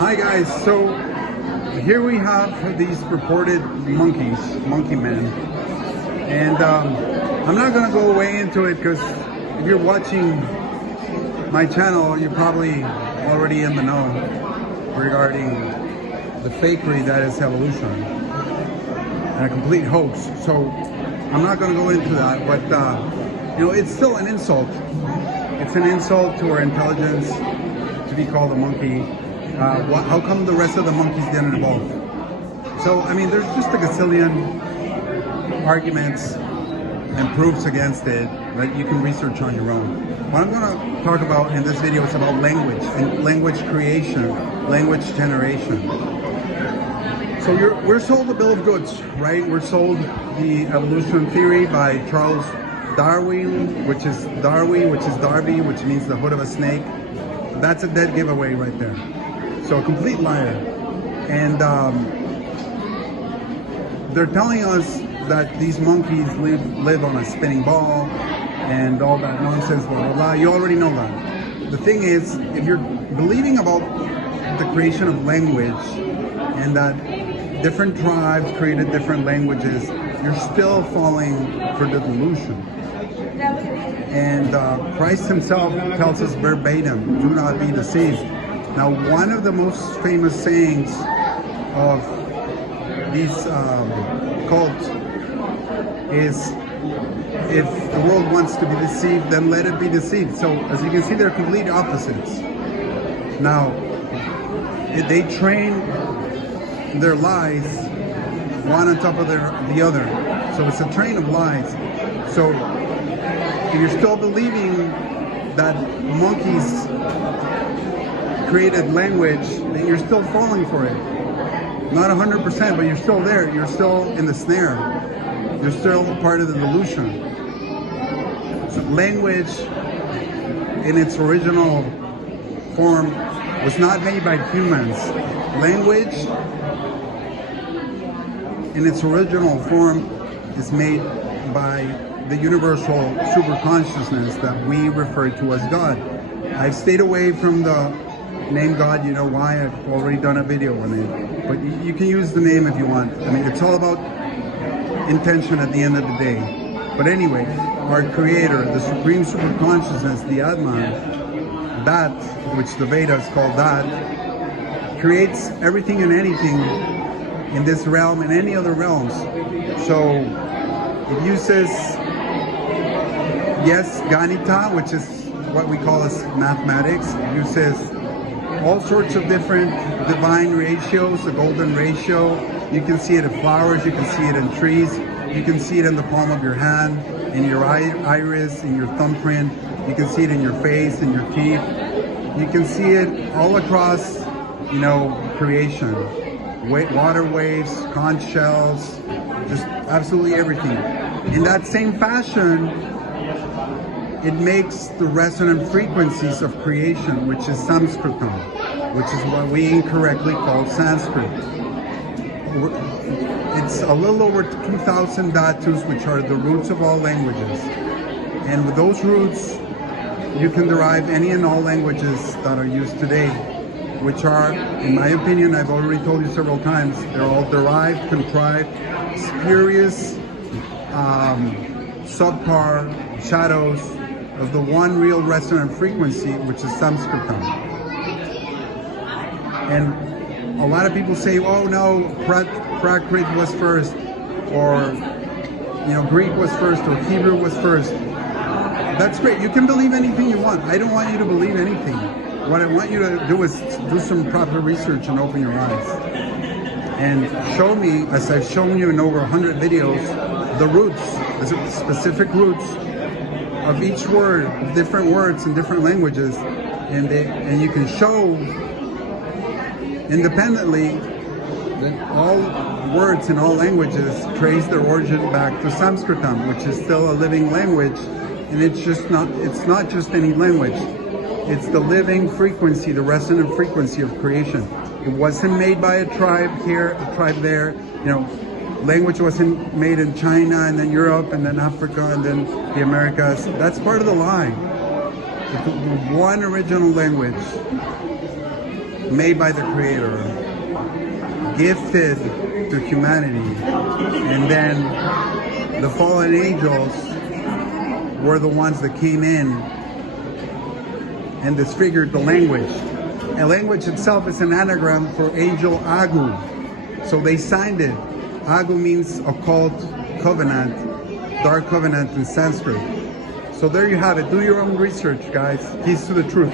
Hi guys, so here we have these purported monkey men, and I'm not gonna go way into it because if you're watching my channel, you're probably already in the know regarding the fakery that is evolution and a complete hoax. So I'm not gonna go into that, but you know, it's still an insult. It's an insult to our intelligence to be called a monkey. How come the rest of the monkeys didn't evolve? So, I mean, there's just a gazillion arguments and proofs against it that you can research on your own. What I'm going to talk about in this video is about language and language creation, language generation. So we're sold a bill of goods, right? We're sold the evolution theory by Charles Darwin, which is Darby, which means the hood of a snake. That's a dead giveaway right there. So a complete liar. And they're telling us that these monkeys live on a spinning ball and all that nonsense, blah, blah, blah. You already know that. The thing is, if you're believing about the creation of language and that different tribes created different languages, you're still falling for the delusion. And Christ himself tells us verbatim, do not be deceived. Now, one of the most famous sayings of these cults is, if the world wants to be deceived, then let it be deceived. So, as you can see, they're complete opposites. Now, they train their lies one on top of the other. So it's a train of lies. So if you're still believing that monkeys created language, then you're still falling for it. Not 100%, but you're still there. You're still in the snare. You're still part of the delusion. So language in its original form was not made by humans. Language in its original form is made by the universal superconsciousness that we refer to as God. I've stayed away from the name God, you know why? I've already done a video on it. But you can use the name if you want. I mean, it's all about intention at the end of the day. But anyway, our creator, the supreme superconsciousness, the Atman, that, which the Vedas call that, creates everything and anything in this realm and any other realms. So it uses, yes, Ganita, which is what we call as mathematics. It uses all sorts of different divine ratios, the golden ratio. You can see it in flowers, you can see it in trees, you can see it in the palm of your hand, in your iris, in your thumbprint, you can see it in your face, in your teeth. You can see it all across, you know, creation. Water waves, conch shells, just absolutely everything. In that same fashion, it makes the resonant frequencies of creation, which is Sanskritam, which is what we incorrectly call Sanskrit. It's a little over 2,000 dhatus, which are the roots of all languages. And with those roots, you can derive any and all languages that are used today, which are, in my opinion, I've already told you several times, they're all derived, contrived, spurious, subpar shadows of the one real resonant frequency, which is Sanskritam. And a lot of people say, oh no, Prakrit was first, or you know, Greek was first, or Hebrew was first. That's great. You can believe anything you want. I don't want you to believe anything. What I want you to do is do some proper research and open your eyes. And show me, as I've shown you in over 100 videos, the roots, the specific roots of each word, different words in different languages. And you can show independently that all words in all languages trace their origin back to Sanskritam, which is still a living language. And it's not just any language. It's the living frequency, the resonant frequency of creation. It wasn't made by a tribe here, a tribe there. You know, language wasn't made in China and then Europe and then Africa and then the Americas. That's part of the lie. It's one original language. made by the Creator, gifted to humanity, and then the fallen angels were the ones that came in and disfigured the language. And language itself is an anagram for angel Agu. So they signed it. Agu means occult covenant, dark covenant in Sanskrit. So there you have it. Do your own research, guys. Keys to the truth.